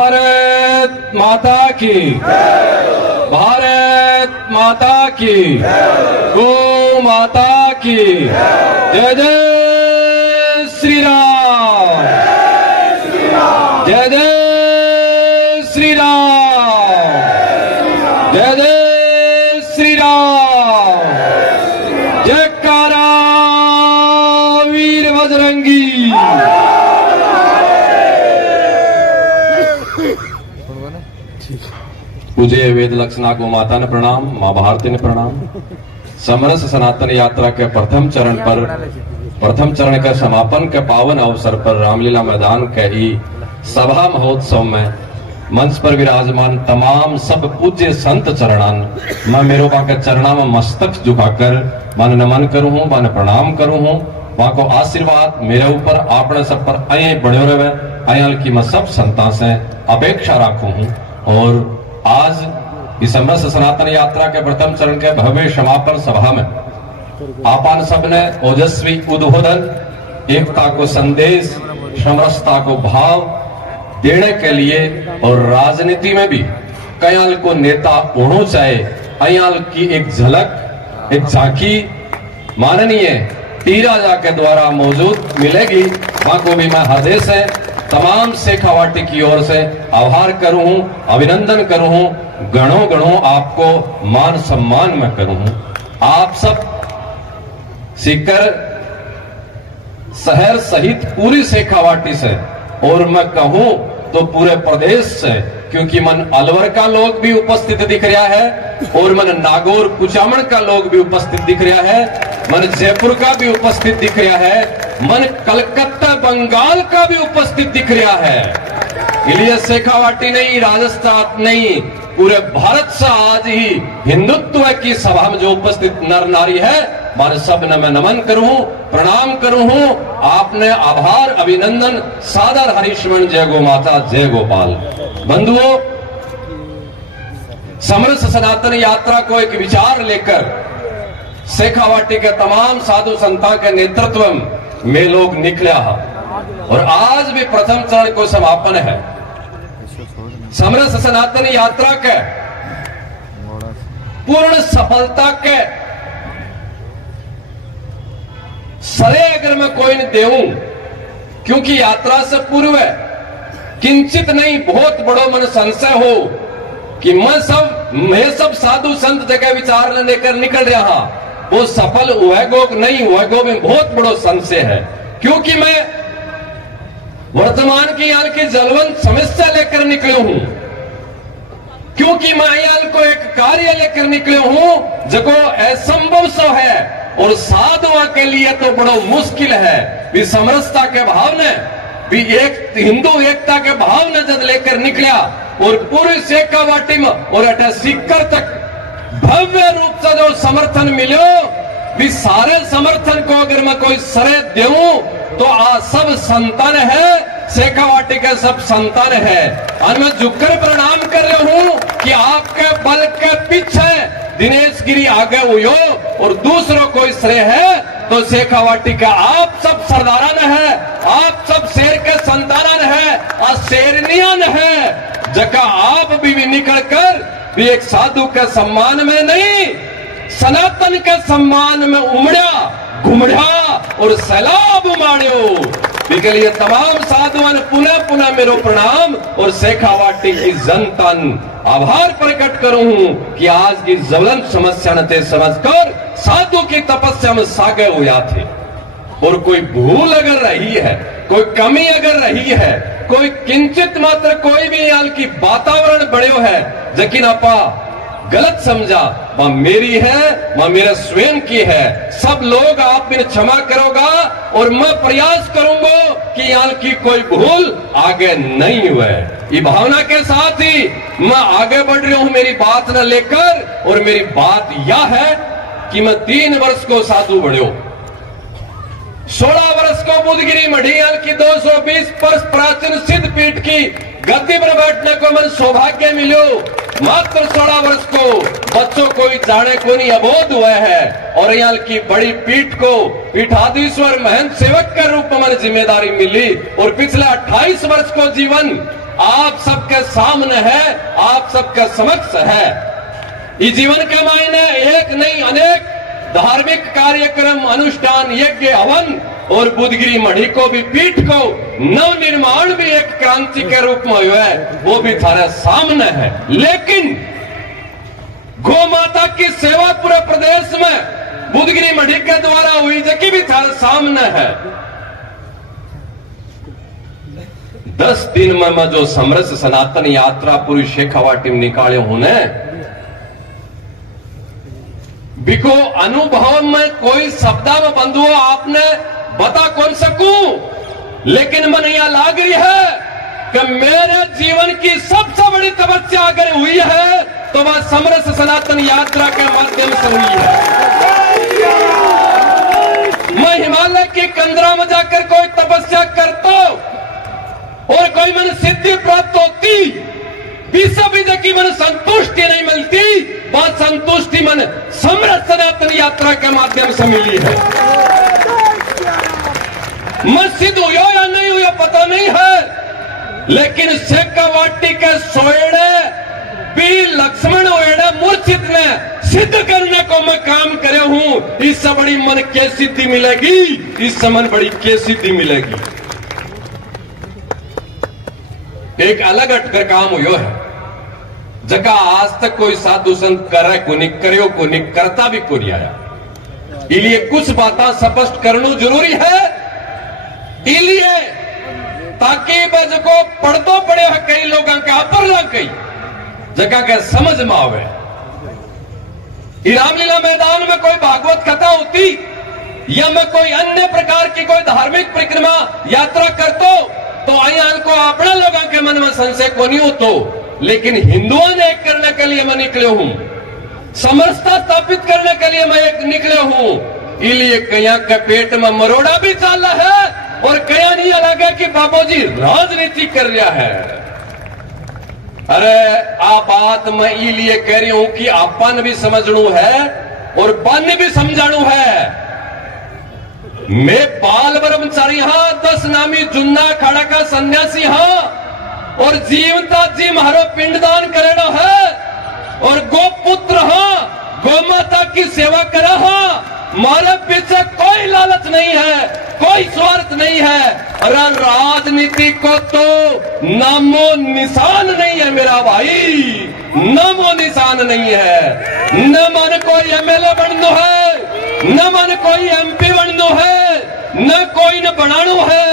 भारत माता की, भारत माता की, गो माता की जय जय श्री राम, जय जय श्री राम, जय जय श्री राम, जयकारा वीर बजरंगी। पूज्य वेद लक्षणा को माता ने प्रणाम, माँ भारती ने प्रणाम। समरस सनातन यात्रा के प्रथम चरण के समापन के पावन अवसर पर रामलीला मैदान के ही सभा महोत्सव में मंच पर विराजमान तमाम सब पूज्य संत चरणान मैं मेरोबा के चरणा में मस्तक झुकाकर मन नमन करूं हूं, मन प्रणाम करूं हूं। वहां को आशीर्वाद मेरे ऊपर आपने सब पर अये बढ़ो रहे अयल की मैं सब संता से अपेक्षा राखू हूं। और आज इस समरस सनातन यात्रा के प्रथम चरण के भव्य समापन सभा में आपन सबने ओजस्वी उद्बोधन, एकता को संदेश, समरसता को भाव देने के लिए और राजनीति में भी कयाल को नेता होना चाहिए अयाल की एक झलक, एक झांकी माननीय टी राजा के द्वारा मौजूद मिलेगी। वहां को भी मैं हृदय से तमाम शेखावाटी की ओर से आभार करूं हूं, अभिनंदन करूं हूं, गणों गणों आपको मान सम्मान में करूं हूं। आप सब सीकर शहर सहित पूरी शेखावाटी से और मैं कहूं तो पूरे प्रदेश से, क्योंकि मन अलवर का लोग भी उपस्थित दिख रहा है और मन नागौर कुचामन का लोग भी उपस्थित दिख रहा है, मन जयपुर का भी उपस्थित दिख रहा है, मन कलकत्ता बंगाल का भी उपस्थित दिख रहा है। इसलिए शेखावाटी नहीं, राजस्थान नहीं, पूरे भारत से आज ही हिंदुत्व की सभा में जो उपस्थित नर नारी है मान सब ने मैं नमन करूं, प्रणाम करूं हूं। आपने आभार, अभिनंदन, सादर हरिश्मन, जय गो माता, जय गोपाल। बंधुओं, समरस सनातन यात्रा को एक विचार लेकर शेखावाटी के तमाम साधु संतों के नेतृत्व में लोग निकले और आज भी प्रथम चरण को समापन है। समरस सनातन यात्रा के पूर्ण सफलता के सरे अगर मैं कोई न देऊं, क्योंकि यात्रा से पूर्व किंचित नहीं बहुत बड़ो मन संशय हो कि मैं सब साधु संत जगह विचार लेकर निकल रहा, वो सफल हुआ गो नहीं हुआ गो में बहुत बड़ो संशय है। क्योंकि मैं वर्तमान की याल की जलवंत समस्या लेकर निकले हूं, क्योंकि मैं याल को एक कार्य लेकर निकले हूं जो असंभव सो है और साधुओं के लिए तो बड़ो मुश्किल है। भी समरसता के भाव ने भी एक हिंदू एकता के भाव ने जब लेकर निकला और पूरी शेखावाटी में और अटे सीकर तक भव्य रूप से जो समर्थन मिलो, भी सारे समर्थन को अगर मैं कोई सरे देऊं तो सब संतान है, शेखावाटी के सब संतान है। और मैं झुककर प्रणाम कर रहा हूं कि आपके बल के पीछे दिनेश गिरी आगे हुई और दूसरों कोई श्रेय है तो शेखावाटी का आप सब सरदारान है, आप सब शेर के संतान है और शेरनियन है। जगह आप भी निकल कर भी एक साधु के सम्मान में नहीं, सनातन के सम्मान में उमड़ा घुमड़ा और सैलाब माड़ो। इसके लिए तमाम साधुओं ने पुनः पुनः मेरो प्रणाम और शेखावाटी की जनता आभार प्रकट करूं कि आज की ज्वलंत समस्या ने समझकर साधु की तपस्या में सागे हुआ थे। और कोई भूल अगर रही है, कोई कमी अगर रही है, कोई किंचित मात्र कोई भी याल की वातावरण बढ़ो है लेकिन आपा गलत समझा, वह मेरी है, वह मेरे स्वयं की है। सब लोग आप मेरे क्षमा करोगा और मैं प्रयास करूंगा कि यहाँ की कोई भूल आगे नहीं हुए। ये भावना के साथ ही मैं आगे बढ़ रहा हूं मेरी बात न लेकर। और मेरी बात यह है कि मैं 3 वर्ष को साधु बढ़ो, 16 वर्ष को बुधगिरी मढ़ियाल की 220 वर्ष प्राचीन सिद्ध पीठ की गद्दी पर बैठने को मैं सौभाग्य मिलो। मात्र 16 वर्ष को बच्चों को जाने को नहीं अबोध हुआ है और यहाँ की बड़ी पीठ को पीठाधीश्वर महंत सेवक के रूप में जिम्मेदारी मिली। और पिछले 28 वर्ष को जीवन आप सबके सामने है, आप सबके समक्ष है। इस जीवन के मायने एक नहीं अनेक धार्मिक कार्यक्रम, अनुष्ठान, यज्ञ, हवन और बुद्धगिरी मढ़ी को भी पीठ को नव निर्माण भी एक क्रांति के रूप में हुआ है, वो भी थारे सामने है। लेकिन गौ माता की सेवा पूरे प्रदेश में बुद्धगिरी मढ़ी के द्वारा हुई जबकि भी थारे सामने है। 10 दिन में मैं जो समरस सनातन यात्रा पूरी शेखावाटी में निकाले हूं ने, बिको अनुभव में कोई शब्दा में बंधु आपने बता कौन सकूं, लेकिन मन यह लाग रही है कि मेरे जीवन की सबसे बड़ी तपस्या अगर हुई है तो वह समरस सनातन यात्रा के माध्यम से हुई है। मैं हिमालय की कंदरा में जाकर कोई तपस्या करता और कोई मन सिद्धि प्राप्त होती, विश्व की मन संतुष्टि नहीं मिलती, बात संतुष्टि मन समरस सनातन यात्रा के माध्यम से मिली है। मैं सिद्ध हुआ या नहीं हुआ पता नहीं है, लेकिन शेखावाटी के सोएड़े भी लक्ष्मण वेड़े मूर्छित ने सिद्ध करने को मैं काम करे हूं। इससे बड़ी मन के सिद्धि मिलेगी, इससे मन बड़ी के सिद्धि मिलेगी। एक अलग हटकर काम हुआ है जगह आज तक कोई साधु संत करे को नहीं, करो को नहीं, करता भी को नहीं आया। इसलिए कुछ बातें स्पष्ट करना जरूरी है, इसलिए ताकि बज को पढ़तो पड़े है कई लोगों का अपर ना कई जगह के समझ में आवे। रामलीला मैदान में कोई भागवत कथा होती या मैं कोई अन्य प्रकार की कोई धार्मिक परिक्रमा यात्रा करतो तो यहाँ को अपने लोगों के मन में संशय को नहीं होतो, लेकिन हिंदुओं ने एक करने के लिए मैं निकले हूं, समरसता स्थापित करने के लिए मैं एक निकले हूं। इसलिए कया के पेट में मरोड़ा भी चल रहा है और कया नहीं अलग है कि बाबूजी राजनीति कर रहा है। अरे आप बात मैं इसलिए कह रही हूं कि आपन भी समझणु है और बन भी समझाणु है। मैं बाल ब्रह्मचारी हां, 10 नामी जुन्ना खाड़ा का सन्यासी हां और जीवता जी मारो पिंडदान करेना है और गोपुत्र हां, गौ माता की सेवा करा हां। मारे पीछे कोई लालच नहीं है, कोई स्वार्थ नहीं है। अरे राजनीति को तो नामो निशान नहीं है मेरा भाई, नामो निशान नहीं है। न मन कोई एमएलए बननो है, न मन कोई एमपी बननो है, न कोई न बनाणु है।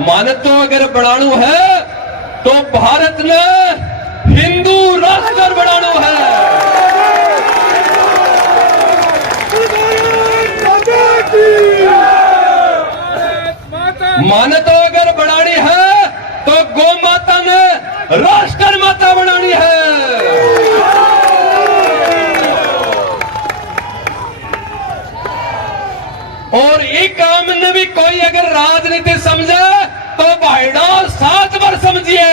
मन तो अगर बनाणु है तो भारत ने हिंदू राष्ट्र बनाणु है। मन तो अगर बनानी है तो गौ माता ने राष्ट्र माता बनानी है। और एक काम ने भी कोई अगर राजनीति समझे तो भाईडा 7 बार समझिए,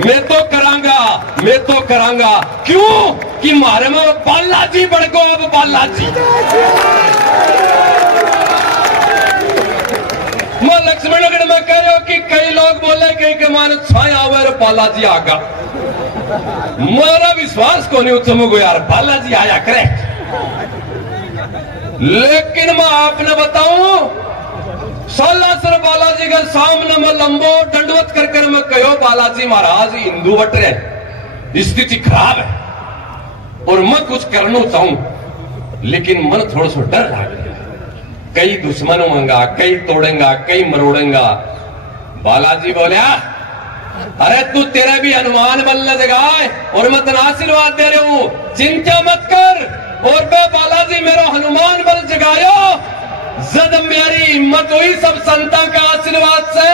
मैं तो करांगा, मैं तो करांगा। क्यों कि मारे में बालाजी बढ़ गो, अब बालाजी मैं लक्ष्मणगढ़ में कह रहा हूं कि कई लोग बोले कि मान छाया हुआ बालाजी आगा। मेरा विश्वास को नहीं उचमो यार, बालाजी आया करे। लेकिन मैं आपने बताऊं, सालासर बालाजी के सामने में लंबो दंडवत कर मैं कहो बालाजी महाराज हिंदू बट रहे, स्थिति खराब है और मैं कुछ करना चाहूं, लेकिन मन थोड़ा सा डर लग रहा। कई दुश्मन होंगे, कई तोड़ेंगा, कई मरोड़ेंगा। बालाजी बोलिया, अरे तू तेरे भी हनुमान बल जगाए और मैं तेरा आशीर्वाद दे रहा हूं, चिंता मत कर। और बे बालाजी मेरा हनुमान बल जगायो, जब मेरी हिम्मत हुई सब संतां का आशीर्वाद से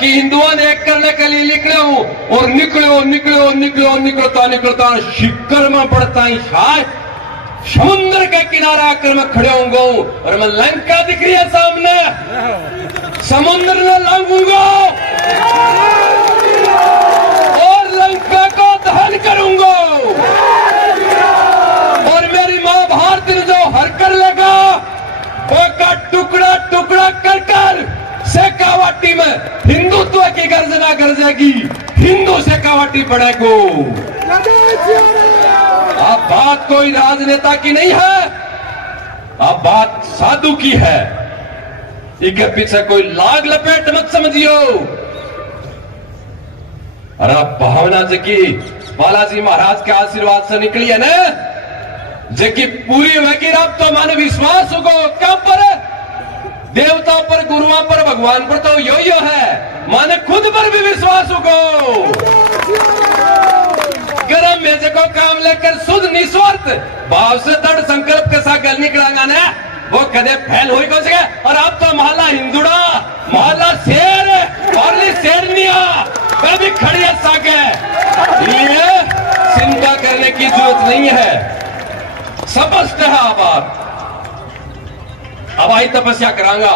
कि हिंदुओं ने एक करने के लिए निकले हूं और निकलता शिक्कर में पड़ता ही शायद समुद्र के किनारा आकर मैं खड़े होऊंगा और मैं लंका दिख रही है सामने, समुद्र में लांघूंगा और लंका को दहन करूंगा और मेरी मां भारत ने जो हर कर लेगा वो का टुकड़ा टुकड़ा कर शेखावाटी में हिंदुत्व की गर्जना गरजेगी, हिंदू से कवाटी पड़ेगो। अब बात कोई राजनेता की नहीं है, अब बात साधु की है। इसके पीछे कोई लाग लपेट मत समझियो। अरे भावना जकी बालाजी महाराज के आशीर्वाद से निकली है ना, जबकि पूरी होगी रब तो माने विश्वास होगा क्या पर, देवताओं पर, गुरुओं पर, भगवान पर तो यो है, माने खुद पर भी विश्वास होगा। गरम में जको काम लेकर शुद्ध निस्वार्थ भाव से दृढ़ संकल्प के साथ गल निकलांगा ना, वो कदे फैल हो ही कुछ गए। और अब तो मोहल्ला हिंदुड़ा, मोहल्ला शेर और शेरनिया वह भी खड़ी सागे, ये चिंता करने की जरूरत नहीं है। स्पष्ट है बात। अब आई तपस्या करांगा,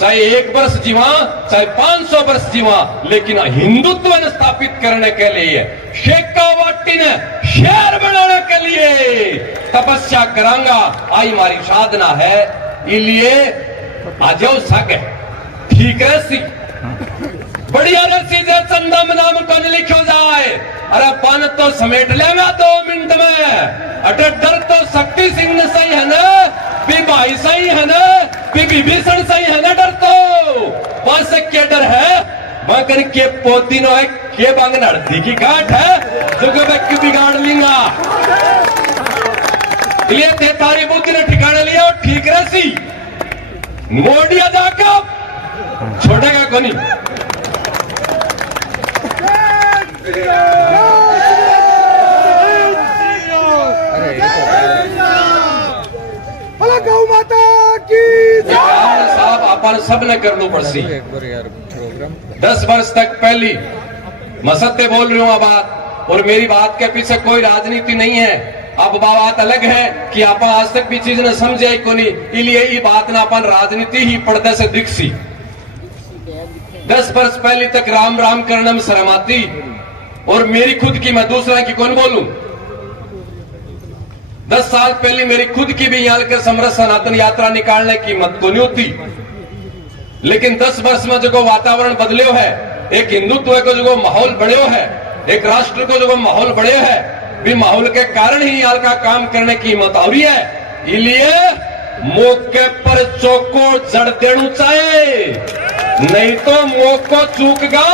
चाहे 1 वर्ष जीवा, चाहे 500 वर्ष जीवा, लेकिन हिंदुत्व ने स्थापित करने के लिए, शेखावटी ने शेर बनाने के लिए तपस्या करांगा। आई हमारी साधना है, इसलिए आज सके ठीक है सी बढ़िया रसी से चंदा नाम कौन लिखो जाए। अरे पन तो समेट लेगा 2 मिनट में। अटे डर तो शक्ति सिंह ने सही है ना, भी भाई सही है ना, भी विभीषण सही है ना, डर तो बस क्या डर है, मगर के पोती नो है के बांग नड़ती की काट है जो के बिगाड़ लेगा। इसलिए ते तारी बुद्धि ने ठिकाने लिया और ठीक रसी मोडिया जाकर छोड़ेगा कोनी। गौ माता की साहब अपन सब ने कर लो पड़सी। 10 वर्ष तक पहली मैं सत्य बोल रही हूँ बात, और मेरी बात के पीछे कोई राजनीति नहीं है। अब बात अलग है कि आप आज तक भी चीज ने समझे को नहीं, इसलिए ये बात ना अपन राजनीति ही पर्दे से दिखसी। 10 वर्ष पहले तक राम राम करने में शर्म आती, और मेरी खुद की, मैं दूसरा की कौन बोलूं। 10 साल पहले मेरी खुद की भी यहाँ के समरस सनातन यात्रा निकालने की मत को नहीं होती, लेकिन 10 वर्ष में जो वातावरण बदले है, एक हिंदुत्व को जो माहौल बढ़े है, एक राष्ट्र को जो माहौल बढ़े है, भी माहौल के कारण ही यहाँ का काम करने की हिम्मत आ रही है। इसलिए मौके पर चौको जड़ देना चाहिए, नहीं तो मौको चूकगा,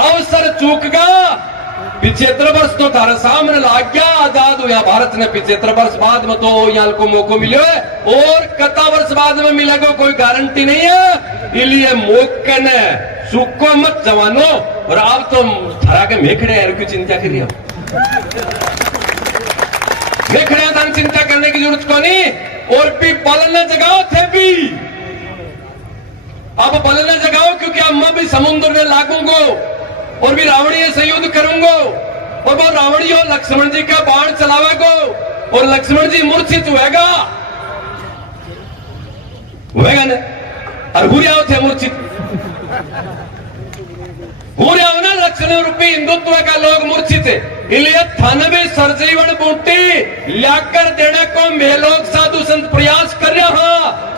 अवसर चूकगा। 75 वर्ष तो तारे सामने लाग गया, आजाद हुआ भारत ने 75 वर्ष बाद में तो यहाँ को मौको मिले है, और कता वर्ष बाद में मिलेगा कोई गारंटी नहीं है। इसलिए मौके ने चूको मत जवानो। और आप तो थरा के मेखड़े यार की चिंता करिए, मेखड़े दान चिंता करने की जरूरत को नहीं। और भी बलने जगाओ थे भी, अब बलने जगाओ, क्योंकि अब मैं भी समुद्र में लागूंगा और भी रावणीय से युद्ध करूंगा, और वो रावणीय लक्ष्मण जी का बाण चलावेगा, और लक्ष्मण जी मूर्छित होएगा ना, और हुरिया थे मूर्छित हुरिया ना, लक्ष्मण रूपी हिंदुत्व का लोग मूर्छित है। इसलिए थाने भी सरजीवन बूटी लाकर देने को मेलोग साधु संत प्रयास कर रहा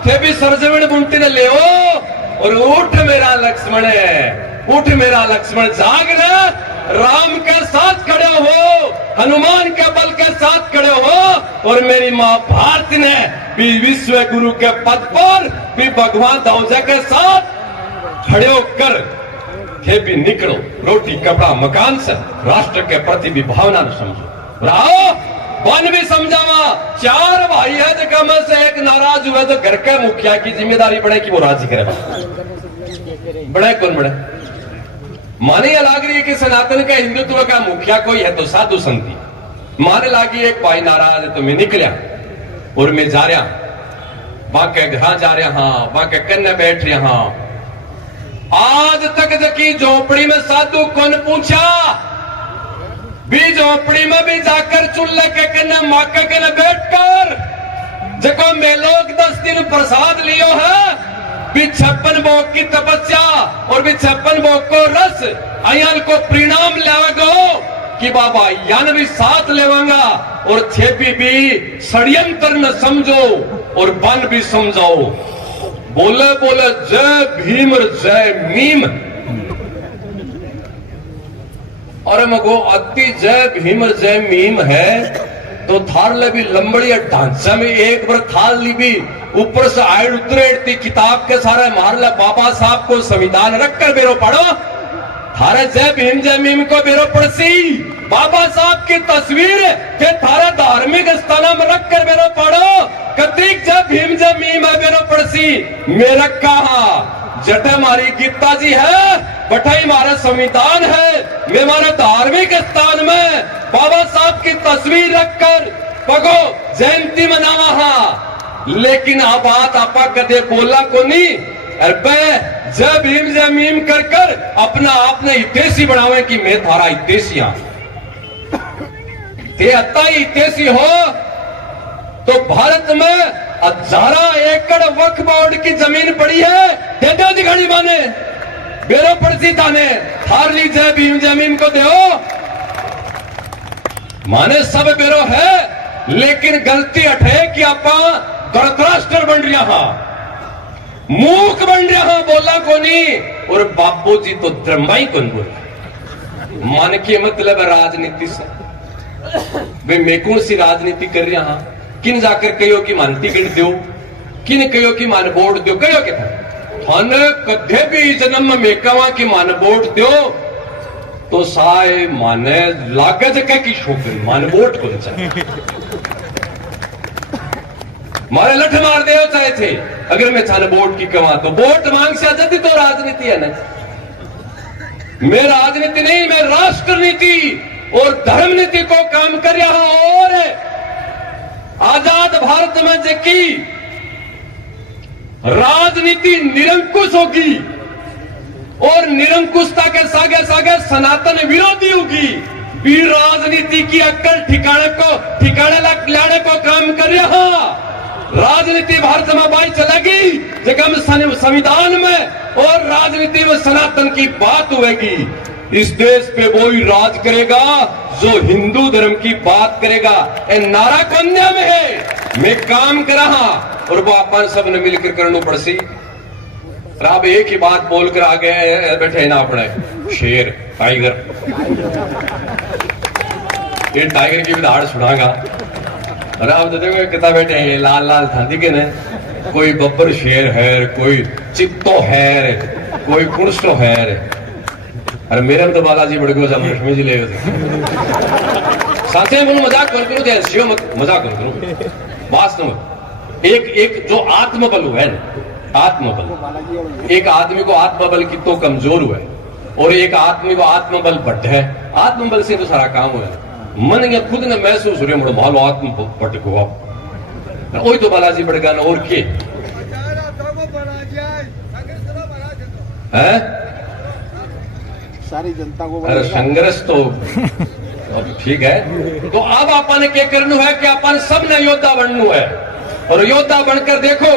थे, भी सरजीवन बूटी ने ले और उठ मेरा लक्ष्मण है, उठ मेरा लक्ष्मण, जाग रहा, राम के साथ खड़े हो, हनुमान के बल के साथ खड़े हो, और मेरी मां भारत ने भी विश्व गुरु के पद पर भी भगवान दौजे के साथ खड़े होकर थे भी निकलो, रोटी कपड़ा मकान से राष्ट्र के प्रति भी भावना न समझो। राओ वन भी समझावा, 4 भाई है जगह में से एक नाराज हुए तो घर के मुखिया की जिम्मेदारी बढ़े कि वो राजी करे। बड़े कौन बड़े माने लग रही है कि सनातन का हिंदुत्व का मुखिया कोई है तो साधु संती। माने लगी एक भाई नाराज है तो मैं निकलिया और मैं जा रहा, बाके घर जा रहा, बाके कन्ने बैठ रहा। आज तक जकी झोपड़ी में साधु कौन पूछा, भी झोपड़ी में भी जाकर चूल्हे के कन्ने माके कन्ने बैठकर जको में लोग 10 दिन प्रसाद लियो है, भी 56 भोग की तपस्या और भी 56 भोग को रस अयाल को परिणाम लेवागो कि बाबा यान भी साथ लेवांगा, और छेपी भी षड्यंत्र न समझो और बन भी समझाओ। बोले बोले जय भीम और जय मीम, और मगो अति जय भीम जय मीम है तो थार ले भी लंबड़ी ढांचा में एक बार थाल ली भी ऊपर से आड़ उतरेड़ती किताब के सारे मार ले बाबा साहब को संविधान रखकर बेरो पढ़ो थारे जय भीम को बेरो पड़सी बाबा साहब की तस्वीर के थारा धार्मिक स्थान में रखकर बेरो पढ़ो कतिक जय भीम है बेरो पड़सी मेरा कहा जट हमारी गीता जी है बठाई हमारा संविधान है मैं हमारे धार्मिक स्थान में बाबा साहब की तस्वीर रखकर पगो जयंती मनावा हा लेकिन आ बात आपा कदे बोला को नहीं अरे जय भीम कर कर अपना आपने हितेशी बनावे कि मैं थारा हितेशी हाँ ते अत्ता ही हितेशी हो तो भारत में 1000 एकड़ वक्फ बोर्ड की जमीन पड़ी है दे दो दिखाड़ी माने बेरो पड़ती थाने थारली जय भीम को दो माने सब बेरो है लेकिन गलती अठे कि आपा धृतराष्ट्र बन रहा हा मूक बन रहा बोला को नहीं और बापू जी तो धर्माई कौन बोला मन के मतलब राजनीति से वे मैं कौन सी राजनीति कर रहा हाँ किन जाकर कहो कि मान टिकट दो किन कहो कि मान वोट दो कहो कि थाने कदे भी जन्म में कहा कि मान वोट दो तो साय माने लागे जगह की छोकरी मान वोट कौन चाहिए मारे लठ मार दे चाहे थे अगर मैं थाने वोट की कमा तो वोट मांग से आजादी तो राजनीति है ना मैं राजनीति नहीं मैं राष्ट्र नीति और धर्म नीति को काम कर रहा और आजाद भारत में जबकि राजनीति निरंकुश होगी और निरंकुशता के सागे सागे सनातन विरोधी होगी भी राजनीति की अक्कल ठिकाने लाने को काम कर रहा राजनीति भारत में बाई चलेगी जगह संविधान में और राजनीति में सनातन की बात होगी इस देश पे वो ही राज करेगा जो हिंदू धर्म की बात करेगा ए नारा कन्या में है मैं काम कर रहा और वो अपन सब ने मिलकर करना पड़सी अब एक ही बात बोलकर आगे बैठे ना अपने शेर टाइगर ये टाइगर की भी दहाड़ सुनागा अरे आप तो देखो कितना बैठे हैं लाल लाल थांदी के ने कोई बब्बर शेर है कोई चित्तो है कोई कुर्सो है अरे मेरे में तो बालाजी बड़े को लक्ष्मी जी ले साथे बोलो मजाक कर करो ध्यान शिव मजाक कर करो वास्तव में एक जो आत्मबल है ना आत्मबल एक आदमी को आत्मबल की तो कमजोर हुआ है और एक आदमी को आत्मबल बढ़ है आत्मबल से तो सारा काम हुआ है मन या खुद ने महसूस हो रहे मालो आत्म पट को वही तो बालाजी बढ़ेगा ना और के है सारी जनता को अरे संघर्ष तो ठीक है तो अब अपन क्या करना है कि अपन सब ने योद्धा बनना है और योद्धा बनकर देखो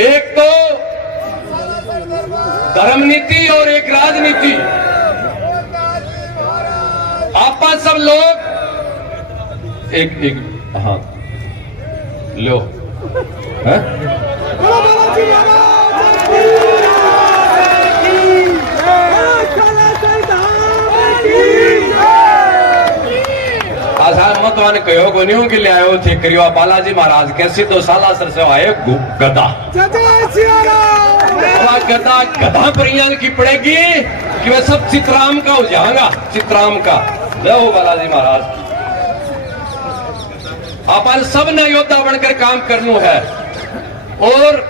एक तो धर्म नीति और एक राजनीति आपा सब लोग एक हाँ लो है? मत वाने कहो गोनियों के लिए आयो थे करियो बालाजी महाराज कैसी तो साला सर से आए गदा गदा गदा परियां की पड़ेगी कि वह सब चित्राम का हो जाएगा चित्राम का जय हो बालाजी महाराज अपन सब ने योद्धा बनकर काम करना है और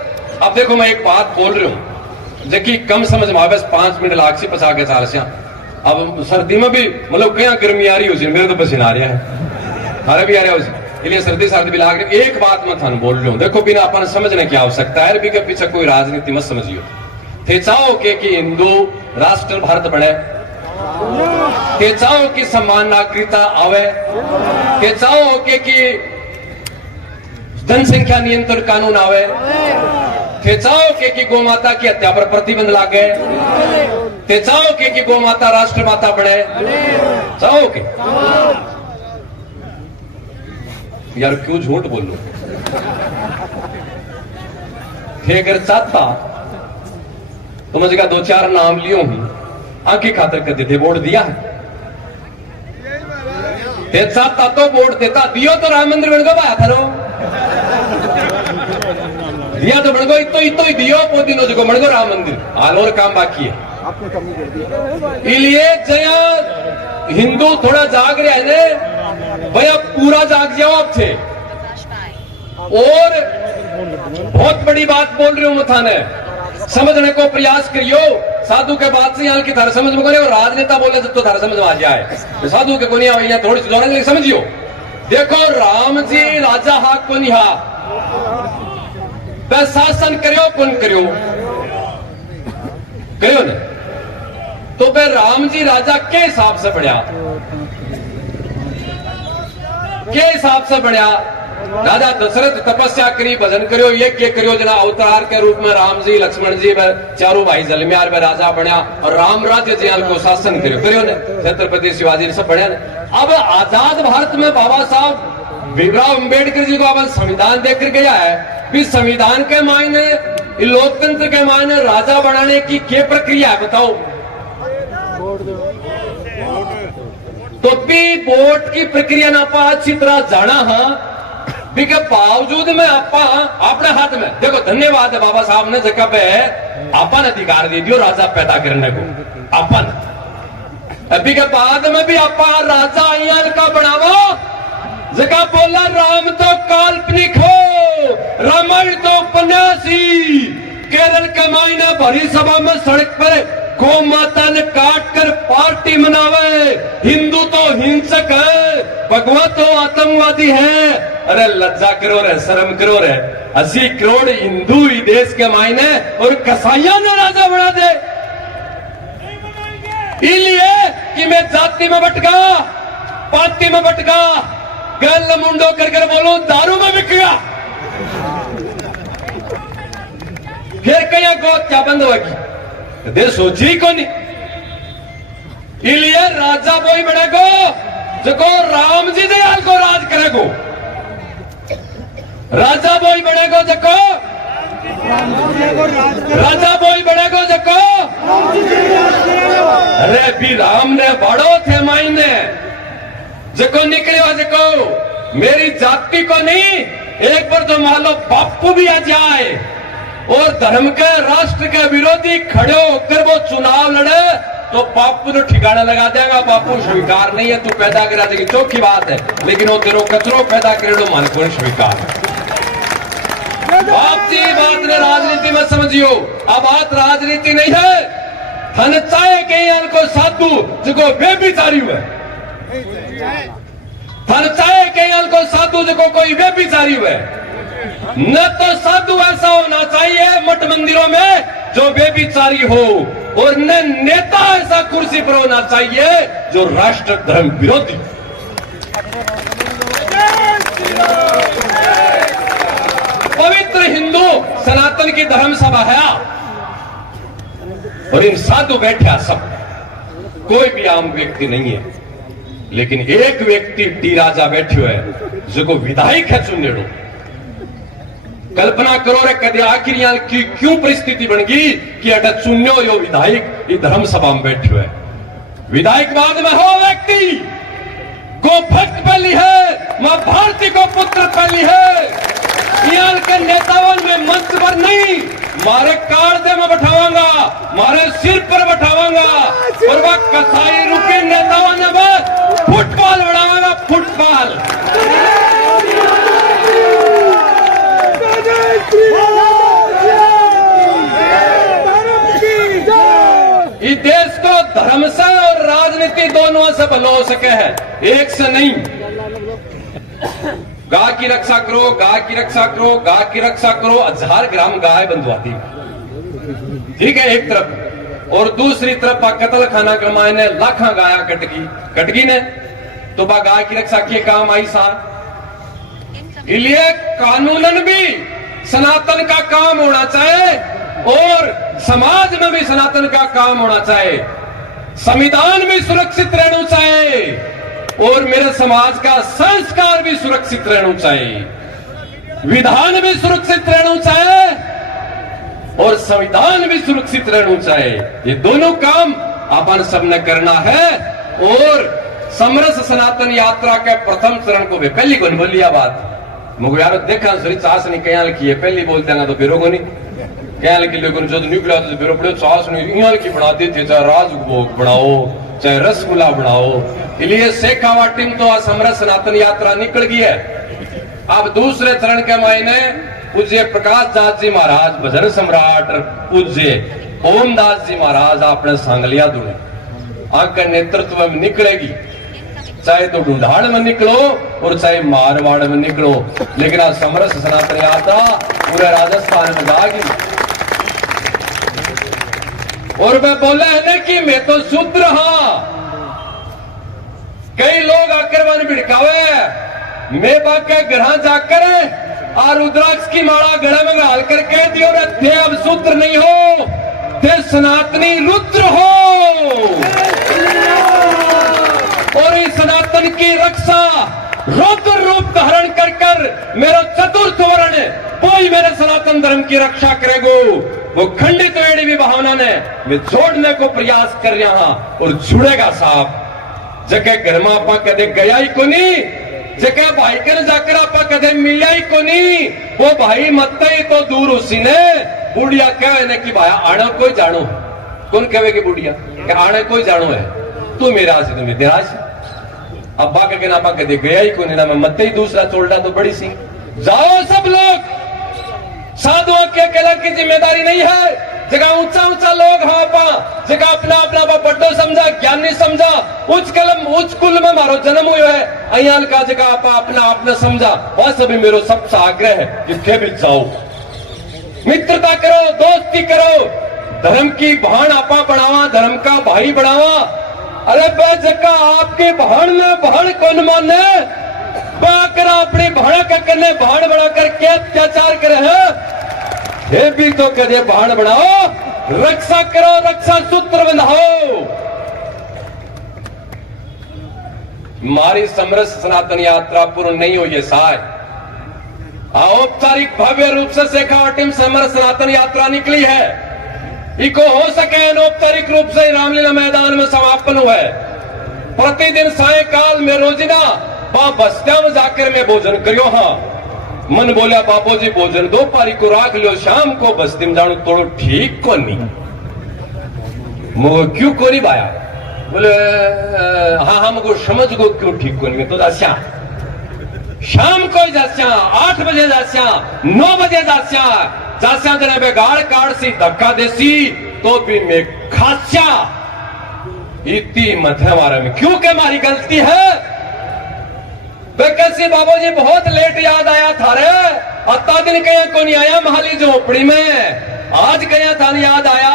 अब देखो मैं एक बात बोल रही हूं जबकि कम समझ में आवे 5 मिनट लाग से पचा के चाल से अब सर्दी में भी मतलब क्या गर्मी आ रही हो मेरे तो पसीना आ रहा है हमारे भी आ रहा है इसलिए सर्दी भी लाग रही एक बात मैं थान बोल रही हूँ देखो बिना अपन समझने की आवश्यकता है के पीछे कोई राजनीति मत समझियो थे चाहो कि हिंदू राष्ट्र भारत बने थे चाहो कि समान नागरिकता आवे थे चाहो कि जनसंख्या नियंत्रण कानून आवे थे चाहो कि गौ माता की हत्या पर प्रतिबंध लागे थे चाहो कि गौ माता राष्ट्र माता बने चाहो कि यार क्यों झूठ बोल लो थे अगर चाहता तो मुझे का 2-4 नाम लियो हूं आंखें खातर कर देते वोट दिया है त्याचा तो वोट देता दियो तो राम मंदिर बन गो बा थारो दिया तो बन गो इतो ही दियो वो दिनों जो बन गो राम मंदिर हाल और काम बाकी है इसलिए जया हिंदू थोड़ा जाग रहे हैं ने भैया पूरा जाग जाओ आप थे और बहुत बड़ी बात बोल रही हूं मथाने समझने को प्रयास करियो साधु के बात से यहाँ की थार समझ में करे और राजनेता बोले तो थार समझ में आ जाए तो साधु के को नहीं आई थोड़ी सी दौरान लेकिन समझियो देखो राम जी राजा हा को नहीं हा बस शासन करियो कौन करियो करियो ने तो फिर राम जी राजा के हिसाब से बढ़िया के हिसाब से बढ़िया राजा दशरथ तपस्या करी भजन करियो यज्ञ करियो जना अवतार के रूप में राम जी लक्ष्मण जी चारों भाई जलम्यार में राजा बनया और राम राज्य जी को शासन करियो ने छत्रपति शिवाजी ने सब बढ़िया ने अब आजाद भारत में बाबा साहब भीमराव अंबेडकर जी को अब संविधान देकर गया है फिर संविधान के मायने लोकतंत्र के मायने राजा बनाने की क्या प्रक्रिया है बताओ तो भी वोट की प्रक्रिया ना पा अच्छी तरह जाना हाँ के बावजूद में आपा अपने हाथ में देखो धन्यवाद है बाबा साहब ने जगह पे अपन अधिकार दे दियो राजा पैदा करने को अपन अभी के बाद में भी आपा राजा यहाँ का बनावो जगह बोला राम तो काल्पनिक हो रामायण तो उपन्यासी केरल के मायने भरी सभा में सड़क पर गौ माता ने काट कर पार्टी मनावे हिंदू तो हिंसक है भगवत तो आतंकवादी है अरे लज्जा करो रे शर्म करो रे 80 करोड़ हिंदू ही देश के मायने और कसाईया ने राजा बना दे इसलिए कि मैं जाति में भटका पार्टी में भटका गल मुंडो कर बोलूं दारू में बिक गया फिर कहीं गोद क्या बंद होगी दे सोची को नहीं इसलिए राजा वही बनेगो जो राम जी दयाल को राज करेगो राजा वही बनेगो जो राजा वही बनेगो जो अरे भी राम ने बड़ो थे मायने जो निकले जो मेरी जाति को नहीं एक बार तो मान लो बापू भी आ जाए और धर्म के राष्ट्र के विरोधी खड़े होकर वो चुनाव लड़े तो बापू तो ठिकाना लगा देगा बापू स्वीकार नहीं है तू पैदा करा देगी चौकी बात है लेकिन वो तेरो कचरो पैदा करे तो मन को स्वीकार आप जी बात ने राजनीति में समझियो अब बात राजनीति नहीं है धन चाहे कहीं को साधु जो वे भी चारी हुए धन चाहे कहीं को साधु जो कोई वे भी चारी हुए न तो साधु ऐसा होना चाहिए मठ मंदिरों में जो बेबिचारी हो और न नेता ऐसा कुर्सी पर होना चाहिए जो राष्ट्र धर्म विरोधी पवित्र हिंदू सनातन की धर्म सभा है और इन साधु बैठा सब कोई भी आम व्यक्ति नहीं है लेकिन एक व्यक्ति डी राजा बैठे हुए जो को विधायक है चुनेड़ो कल्पना करो रे कदे आखिर यहाँ की क्यों परिस्थिति बन गई कि अटा चुन्यो यो विधायक ये धर्म सभा में बैठे हुए विधायक बाद में हो व्यक्ति को भक्त पहली है मां भारती को पुत्र पहली है यहाँ के नेताओं में मंच पर नहीं मारे काड़े में बैठावांगा मारे सिर पर बैठावांगा और वह कसाई रूपी नेताओं ने बस फुटबॉल बढ़ावांगा फुटबॉल इस देश को धर्म से और राजनीति दोनों से भलो हो सके है एक से नहीं गाय की रक्षा करो गाय की रक्षा करो गाय की रक्षा करो 1000 ग्राम गाय बंधवाती ठीक है एक तरफ और दूसरी तरफ कत्ल खाना के मायने लाखा गाया कटगी ने तो बा गाय की रक्षा के काम आई सा इसलिए कानूनन भी सनातन का काम होना चाहिए और समाज में भी सनातन का काम होना चाहिए संविधान भी सुरक्षित रहना चाहिए और मेरे समाज का संस्कार भी सुरक्षित रहना चाहिए विधान भी सुरक्षित रहना चाहिए और संविधान भी सुरक्षित रहना चाहिए ये दोनों काम अपन सबने करना है और समरस सनातन यात्रा के प्रथम चरण को भी पहली को बोल लिया बात मुझे यार देखा सॉरी चास नहीं क्या लिखी है पहली बोलते ना तो फिर को नहीं क्या लिखी लोगों जो निकला तो फिर पड़े चास नहीं यहाँ की बनाती थी चाहे राजभोग बनाओ चाहे रसगुल्ला बनाओ इसलिए शेखावाटी में तो आज समरस सनातन यात्रा निकल गई है। अब दूसरे चरण के मायने पूज्य प्रकाश दास जी महाराज भजन सम्राट पूज्य ओमदास जी महाराज अपने सांगलिया दुने आकर नेतृत्व में निकलेगी, चाहे तो ढूंढाड़ में निकलो और चाहे मारवाड़ में निकलो, लेकिन आज समरस सनातन यात्रा पूरे राजस्थान में जाएगी। और मैं बोला है ना कि मैं तो शूद्र हाँ, कई लोग आकर मन भिड़कावे मैं बाके ग्रह जाकर और रुद्राक्ष की माला गले में डाल कर कह दियो रे थे अब शूद्र नहीं हो, थे सनातनी रुद्र हो। और इस सनातन की रक्षा रुद्र रूप धारण कर कर मेरा चतुर्थ वर्ण कोई मेरे सनातन धर्म की रक्षा करेगो, वो खंडित वेड़ी भी भावना ने मैं छोड़ने को प्रयास कर रहा और जुड़ेगा साहब। जगह घर में आपा कदे गया ही को नहीं, जगह भाई कर जाकर आपा कदे मिलिया ही को नहीं, वो भाई मत ही तो दूर उसी ने बुढ़िया कहे कि भाई आना कोई जानो, कौन कहे कि बुढ़िया कि आना कोई जानो है तू मेरा से तुम इतिहास अब्बा के ना कदे गया ही को नहीं ना मैं मत ही दूसरा चोल्डा तो बड़ी सी जाओ सब लोग साधुओं के अकेला की जिम्मेदारी नहीं है। जगह ऊंचा ऊंचा लोग हाँ पा जगह अपना अपना बड्डो समझा ज्ञानी समझा उच्च कुल में मारो जन्म हुआ है अयाल का जगह आपा अपना अपना समझा वह सभी मेरो सबसे आग्रह है कि थे भी जाओ मित्रता करो दोस्ती करो धर्म की बहन आपा बढ़ावा धर्म का भाई बढ़ावा। अरे जगह आपके बहन में बहन कौन माने बाकर अपनी बहन का करने बहन बढ़ाकर क्या अत्याचार करे है, ये भी तो कदे बहन बढ़ाओ रक्षा करो रक्षा सूत्र बंधाओ। मारी समरस सनातन यात्रा पूर्ण नहीं हुई है साहब, औपचारिक भव्य रूप से शेखावाटी में समरस सनातन यात्रा निकली है, इको हो सके अनौपचारिक रूप से रामलीला मैदान में समापन हुआ है। प्रतिदिन सायकाल में रोजिना बस्तिया में जाकर मैं भोजन करियो हाँ मन बोला बापू जी भोजन दो पारी को राख लियो शाम को बस्ती में जानो थोड़ो ठीक को नहीं मुझे क्यों को नहीं भाया बोले हाँ हमको समझ गो क्यों ठीक को नहीं तो जास्या शाम को जास्या 8 बजे जास्या 9 बजे जास्या जास्या जने बेगाड़ काट सी धक्का देसी तो भी मैं खास्या इतनी मध्य मारे में क्यों के मारी गलती है कैसे बाबू जी बहुत लेट याद आया था रे अत्ता दिन कहीं को नहीं आया महाली झोपड़ी में आज कहीं था याद आया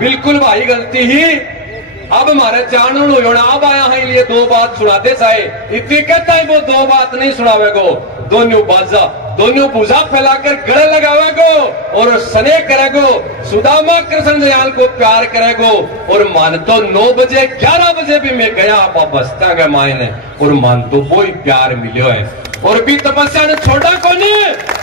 बिल्कुल भाई गलती ही अब हमारे जानू होना अब आया है लिए 2 बात सुनाते चाहे इतनी कहता है वो 2 बात नहीं सुनावेगो दोनों बाजा दोनों भुजा फैलाकर गले लगावेगो और स्नेह करेगो सुदामा कृष्ण दयाल को प्यार करेगो और मान तो 9 बजे 11 बजे भी मैं गया आप बस्ता के मायने और मान तो वो ही प्यार मिलो है और भी तपस्या ने छोड़ा को नहीं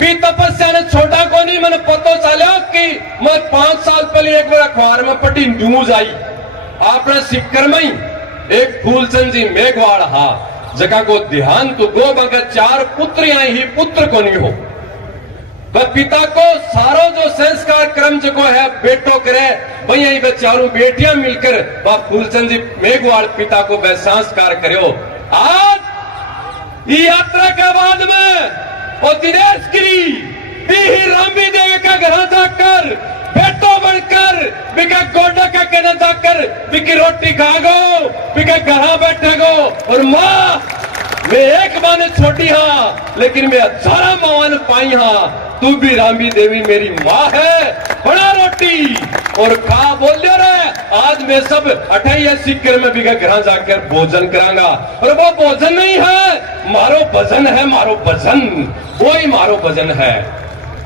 भी तपस्या ने छोटा को नहीं मैंने पता चला कि मैं 5 साल पहले एक बार अखबार में पढ़ी न्यूज आई आपने सिक्कर में एक फूलचंद जी मेघवाड़ हा जगह को ध्यान तो गो मगर 4 पुत्र ही पुत्र को नहीं हो वह पिता को सारो जो संस्कार क्रम जो है बेटो करे वही वे चारों बेटियां मिलकर वह फूलचंद जी मेघवाड़ पिता को वह संस्कार करो। आज यात्रा के बाद में और दिनेश गिरी भी रामी देवी का घर जाकर बेटो बनकर बिके गोडा का कहना जाकर बिकी रोटी खागो बिके घर बैठेगो और माँ मैं एक माँ ने छोटी हाँ लेकिन मैं 18 माँ ने पाई हाँ तू भी रामी देवी मेरी माँ है बड़ा रोटी और खा बोलियो रे आज मैं सब 28 सिक्कर में बिके घर जाकर भोजन करांगा और वो भोजन नहीं है मारो भजन है मारो भजन वही मारो भजन है।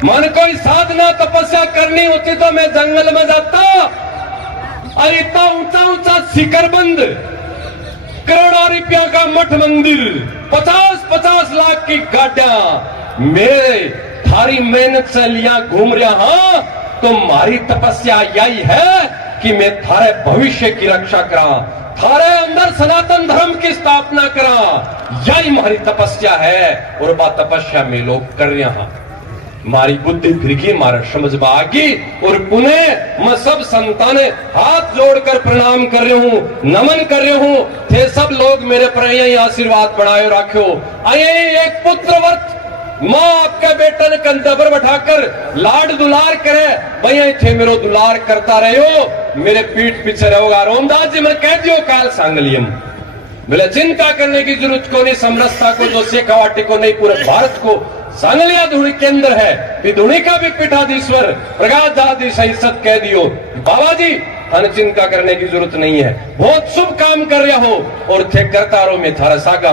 मन कोई साधना तपस्या करनी होती तो मैं जंगल में जाता और इतना ऊंचा ऊंचा शिखर बंद करोड़ों रुपया का मठ मंदिर 50-50 लाख की गाड़ियां मेरे थारी मेहनत से लिया घूम रहा हाँ तो मारी तपस्या यही है कि मैं थारे भविष्य की रक्षा करा, थारे अंदर सनातन धर्म की स्थापना करा। यही हमारी तपस्या है और बात तपस्या में लोग कर रहे हैं। मारी बुद्धि फिर की मारा समझ में आ गई और पुनः मैं सब संतान हाथ जोड़कर प्रणाम कर रहे हूँ, नमन कर रहे हूँ। थे सब लोग मेरे पर यही आशीर्वाद बढ़ाए रखो। आइए एक पुत्रव्रत माँ आपके बेटन कंधे बैठाकर लाड दुलार करे, भैया थे मेरो दुलार करता रहो, मेरे पीठ पीछे रहोगा। रोमदास जी मैं कह दियो काल सांगलियम बोले चिंता करने की जरूरत को नहीं, समरसता को जो शेखावाटी को नहीं पूरे भारत को सांगलिया धुनी के अंदर है। भी धुनी का भी पीठाधीश्वर प्रकाश दादी सही सत कह दियो बाबा जी हन चिंता करने की जरूरत नहीं है, बहुत शुभ काम कर रहे हो और थे करता रहो। मैं थारा सागा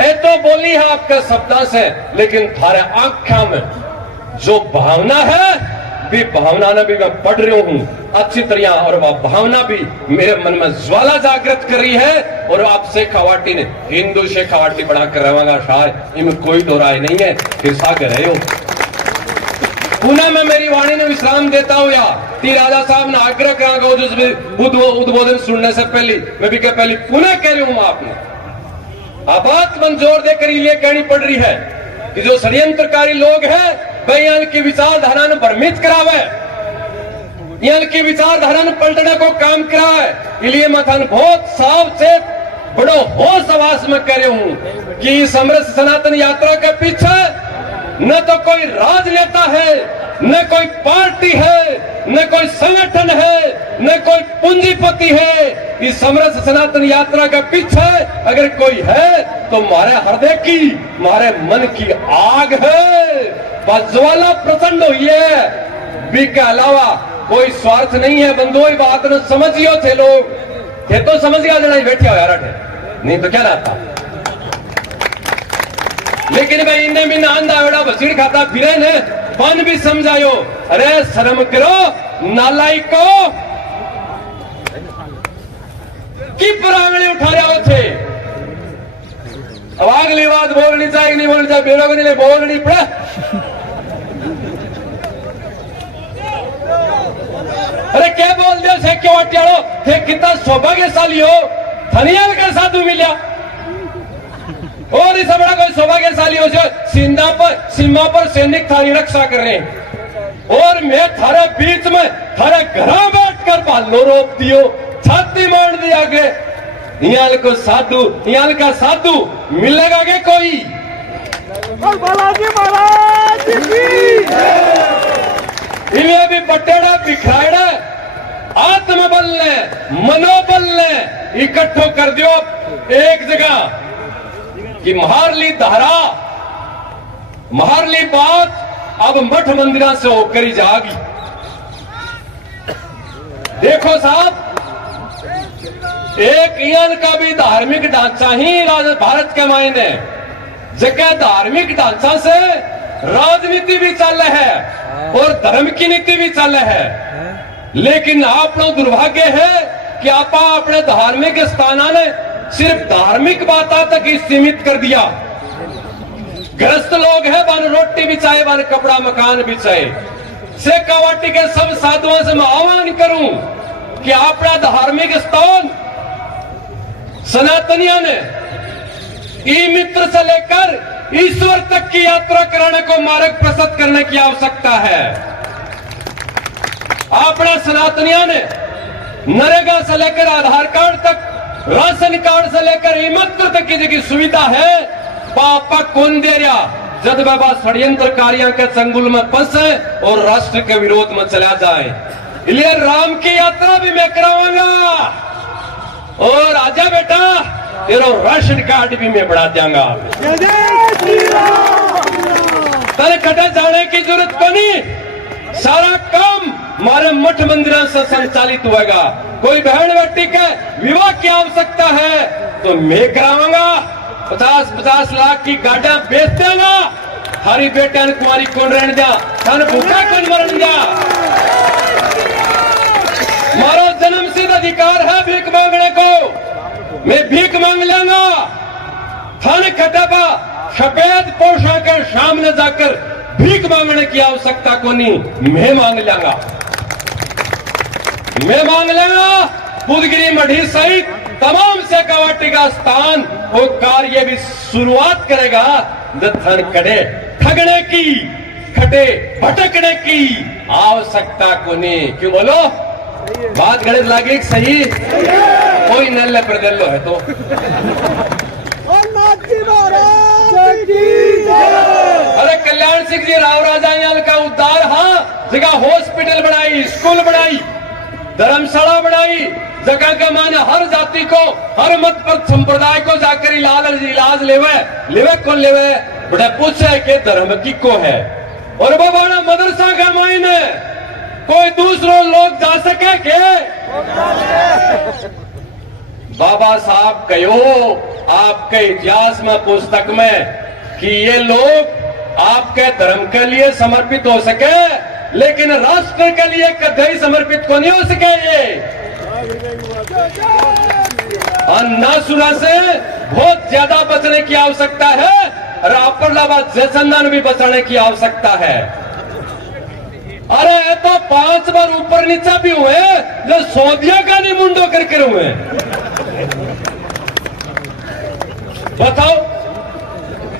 ए तो बोली है आपका शब्दा से, लेकिन थारे आख्या में जो भावना है भी भावना ने भी मैं पढ़ रही हूँ अच्छी तरह, और वह भावना भी मेरे मन में ज्वाला जागृत कर रही है। और आप शेखावाटी ने हिंदू शेखावाटी बनाकर रहेगा शायद, इनमें कोई दो राय नहीं है। फिर सागर रहे हो पुनः मैं मेरी वाणी ने विश्राम देता हूँ या ती राजा साहब ने आग्रह करागा जो उद्बोधन सुनने से पहले मैं भी पहले पुनः कह रही हूँ आपने आपात मन जोर देकर ये कहनी पड़ रही है कि जो षड्यंत्रकारी लोग हैं वह यहाँ की विचारधारा ने भ्रमित करावे, यहाँ की विचारधारा ने पलटने को काम करावे। इसलिए मैं बहुत सावचेत बड़ो होश आवाज में कह रही हूँ कि समरस सनातन यात्रा के पीछे न तो कोई राजनेता है, न कोई पार्टी है, न कोई संगठन है, न कोई पूंजीपति है। इस समरस सनातन यात्रा के पीछे अगर कोई है तो हमारे हृदय की, हमारे मन की आग है, ज्वाला प्रचंड हुई है। बी के अलावा कोई स्वार्थ नहीं है। बंधुओं बात न समझियो थे लोग थे तो समझ गया जना बैठे हो यार, नहीं तो क्या रहता। लेकिन भाई इन्हें भी नांदा बेड़ा बसीड़ खाता फिरे ने पन भी समझायो, अरे शर्म करो नालायको की परांगड़ी उठा रहे हो थे। अब अगली बात बोलनी चाहिए नहीं बोलनी चाहिए, बेड़ों को नहीं बोलनी पड़ा। अरे क्या बोल दिया से क्यों अट्याड़ो थे, कितना सौभाग्यशाली हो धनियाल का साधु मिला और इस बड़ा कोई सौभाग्यशाली हो जो सीमा पर सैनिक थारी रक्षा कर रहे हैं और मैं थारे बीच में थारे घर बैठकर बालो रोप दियो, छाती मार दिया आगे। यहाँ को साधु, यहाँ का साधु मिलेगा के कोई? बालाजी महाराज की इन्हें भी बटेड़ा बिखराड़ा आत्मबल ने मनोबल ने इकट्ठो कर दियो एक जगह कि महारली धारा महारली बात अब मठ मंदिरा से होकर ही जागी। देखो साहब एक ईयन का भी धार्मिक ढांचा ही भारत के मायने जगह धार्मिक ढांचा से राजनीति भी चल है और धर्म की नीति भी चल है। लेकिन आप लोग दुर्भाग्य है कि आप अपने धार्मिक स्थाना ने सिर्फ धार्मिक बातों तक ही सीमित कर दिया। ग्रस्त लोग हैं, बन रोटी बिछाए, बन कपड़ा मकान बिछाए। शेखावाटी के सब साधुओं से मैं आह्वान करूं कि अपना धार्मिक स्थान सनातनियों ने ई मित्र से लेकर ईश्वर तक की यात्रा कराने को मार्ग प्रशस्त करने की आवश्यकता है। अपना सनातनियों ने नरेगा से लेकर आधार कार्ड तक, राशन कार्ड से लेकर ई मित्र तक की जगह सुविधा है, पापा कौन दे रहा जब बाबा षड्यंत्रकारियों के चंगुल में फंसे और राष्ट्र के विरोध में चला जाए। इसलिए राम की यात्रा भी मैं कराऊंगा और आजा बेटा तेरा राशन कार्ड भी मैं बढ़ा दूंगा। तेरे कटे जाने की जरूरत को नहीं, सारा काम हमारे मठ मंदिर से संचालित होगा। कोई बहन बेटी के विवाह की आवश्यकता है तो मैं कराऊंगा। 50-50 लाख की गाड़ियां बेच देगा। हरी बेटा कुमारी कौन रहने जा, थाने भूखा कौन मरण जा। हमारा जन्मसिद्ध अधिकार है भीख मांगने को, मैं भीख मांग लूंगा। थाने खटापा सफेद पोशाक के सामने जाकर भीख मांगने की आवश्यकता को नहीं, मैं मांग लूंगा। मैं मांग लेगा बुधगिरी मढ़ी सहित तमाम शेखावाटी का स्थान वो कार्य भी शुरुआत करेगा धन कड़े ठगने की खटे भटकने की आवश्यकता को नहीं। क्यों बोलो बात गलत लागे सही कोई नल्ले प्रदल्लो है तो अरे कल्याण सिंह जी राव राजायाल का उद्धार हाँ जगह हॉस्पिटल बनाई स्कूल बनाई धर्मशाला बनाई जगह का माने हर जाति को हर मत पर संप्रदाय को जाकर इलाज लेवे कौन लेवे बड़ा पूछे के धर्म की को है और वो बड़ा मदरसा का मायने कोई दूसरों लोग जा सके के बाबा साहब कहो आपके इतिहास में पुस्तक में कि ये लोग आपके धर्म के लिए समर्पित हो सके लेकिन राष्ट्र के लिए कभी समर्पित को नहीं हो सके ये अन्नासुरा से बहुत ज्यादा बचने की आवश्यकता है और अपरलाबाद जयचंदन भी बचाने की आवश्यकता है। अरे ये तो 5 बार ऊपर नीचा भी हुए जो सौदिया का नहीं मुंडो करके हुए बताओ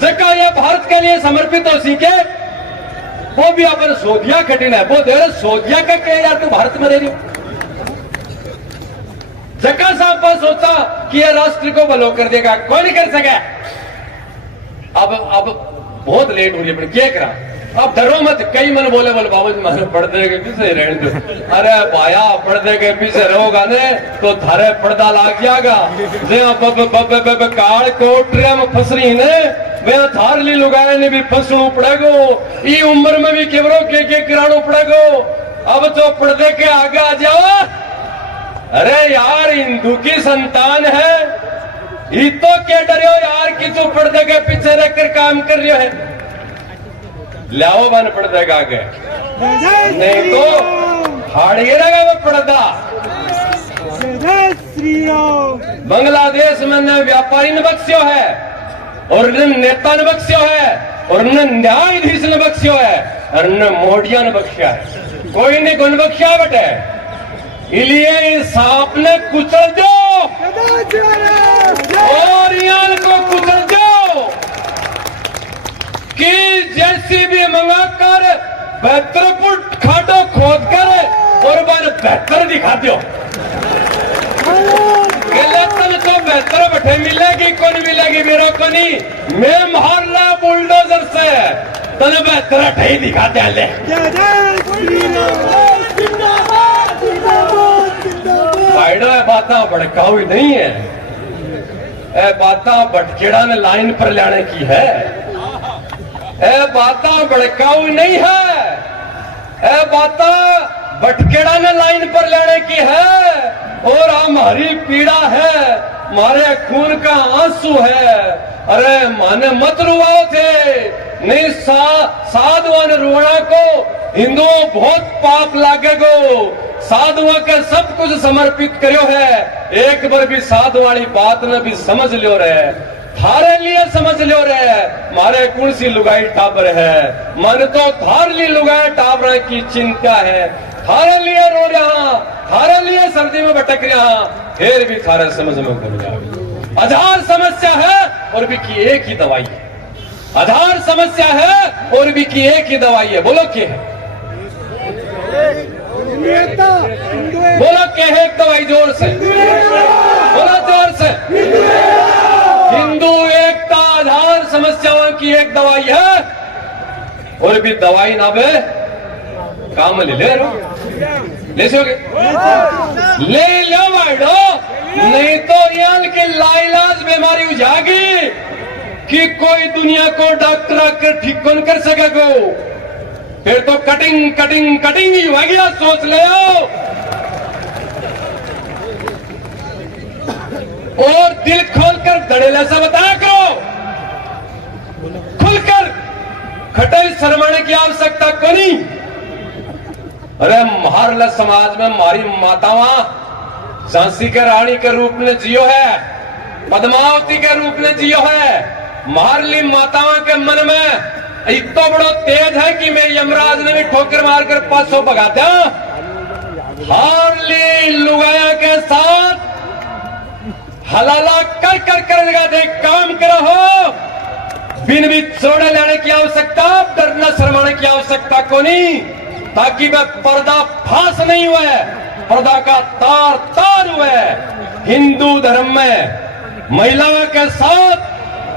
जगह ये भारत के लिए समर्पित हो सीखे वो भी अपन सौदिया कठिन है वो दे सौदिया का क्या यार तू भारत में रह रही हो जगह साहब पर सोचा कि ये राष्ट्र को बलो कर देगा कोई नहीं कर सके अब बहुत लेट हो रही है क्या करा अब डरो मत कई मन बोले बाबू जी मानो पर्दे के पीछे रहने दो अरे भाया पर्दे के पीछे रहोगा ने तो थारे पर्दा लाग जाएगा जे काल कोटरिया में फस रही ने वे थार ली लुगाए ने भी फसणू पड़ेगो ई उम्र में भी केवरो के कराणो पड़ेगो अब जो पर्दे के आगे आ जाओ अरे यार हिंदू की संतान है ये तो क्या डरे हो यार कि तू पर्दे के पीछे रहकर काम कर रहे है लाओ बन पर्दे का आगे नहीं तो हाड़िए रहेगा वो पर्दा। बांग्लादेश में न व्यापारी ने बख्शियो है और न नेता ने बख्शियो है और न न्यायाधीश ने बख्शियो है और न मोडिया ने बख्शिया है कोई ने गुण बख्शिया बटे इसलिए सांप ने कुचल दो और यार को कुचल दो कि जेसीबी मंगाकर 72 फुट खाटो खोद कर और बार बेहतर दिखा दो तन तो बेहतर बैठे मिलेगी कौन मिलेगी मेरा को नहीं मैं मोहल्ला बुलडोजर से तन बेहतर ठही दिखा दे ले बात भड़काऊ नहीं है ए बात भटकेड़ा ने लाइन पर लाने की है ए बात भड़काऊ नहीं है ए बात भटकेड़ा ने लाइन पर लाने की है और हमारी पीड़ा है हमारे खून का आंसू है अरे माने मत रुआओ थे नहीं साधुआ ने रुआना को हिंदुओं बहुत पाप लागेगो साधुआ के सब कुछ समर्पित करो है एक बार भी साधु वाली बात न भी समझ लियो रे थारे लिए समझ लियो रे मारे कौन सी लुगाई टाबर है मन तो थार ली लुगाई टाबर की चिंता है थारे लिए रो रहा थारे लिए सर्दी में भटक रहा फिर भी थारे समझ में कर जाओ आधार समस्या है और भी की एक ही दवाई है आधार समस्या है और भी की एक ही दवाई है बोलो क्या है बोलो क्या है एक दवाई जोर से बोलो जोर से हिंदू एकता आधार समस्याओं की एक दवाई है और भी दवाई ना बे काम ले सोगे ले लो बैठो नहीं तो यहाँ की लाइलाज बीमारी हो जाएगी कि कोई दुनिया को डॉक्टर आकर ठीक कौन कर सकेगा फिर तो कटिंग कटिंग कटिंग ही होगी सोच ले और दिल खोलकर धड़ेले से बताया करो खुलकर खटाई शर्माने की आवश्यकता को नहीं। अरे हमारे समाज में हमारी मातावा झांसी के रानी के रूप में जियो है पद्मावती के रूप में जियो है हमारी मातावा के मन में इतना बड़ा तेज है कि मैं यमराज ने भी ठोकर मारकर 500 भगा दिया हार्ली लुगाया के साथ हलाला कर कर कर दे काम करो, बिन भी छोड़े लेने की आवश्यकता, डरना शर्माने की आवश्यकता को नहीं, ताकि वह पर्दा फांस नहीं हुआ है, पर्दा का तार तार हुआ है। हिंदू धर्म में महिलाओं के साथ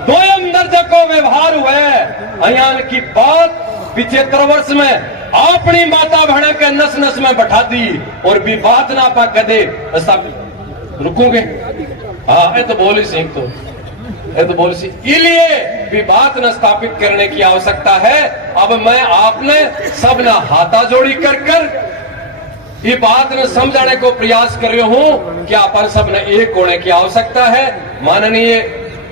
दोयम दर्जे को व्यवहार हुआ है। अयान की बात 75 वर्ष में अपनी माता बहन के नस नस में बैठा दी और भी बात ना पा कदे रुकोगे। हाँ, ये तो बोली सिंह तो ये तो बोली सी, इसलिए भी बात न स्थापित करने की आवश्यकता है। अब मैं आपने सब न हाथा जोड़ी कर कर ये बात न समझाने को प्रयास कर रही हूं कि अपन सब ने एक होने की आवश्यकता है। माननीय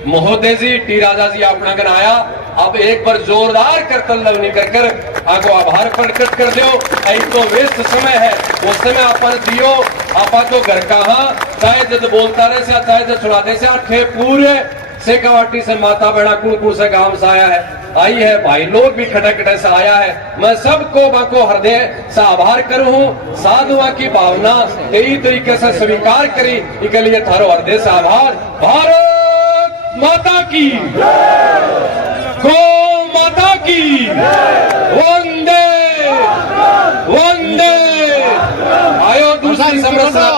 महोदय जी टी राजा जी अपना गण आया, अब एक बार जोरदार करतल लगनी कर कर आपको आभार प्रकट कर दो। एक तो व्यस्त समय है, उस समय अपन दियो आपा तो घर कहा चाहे जब बोलता रहे से चाहे जब छुड़ाते से आठे पूरे से कवाटी से माता बहना कुड़कुड़ से गांव से आया है, आई है भाई लोग भी खटखटे से आया है। मैं सबको बाको हृदय से आभार करूं, साधुआ की भावना यही तरीके से स्वीकार करी, इसके लिए थारो हृदय से आभार। भारत माता की, गौ माता की, वंदे वंदे। आयो दूसरी समस्या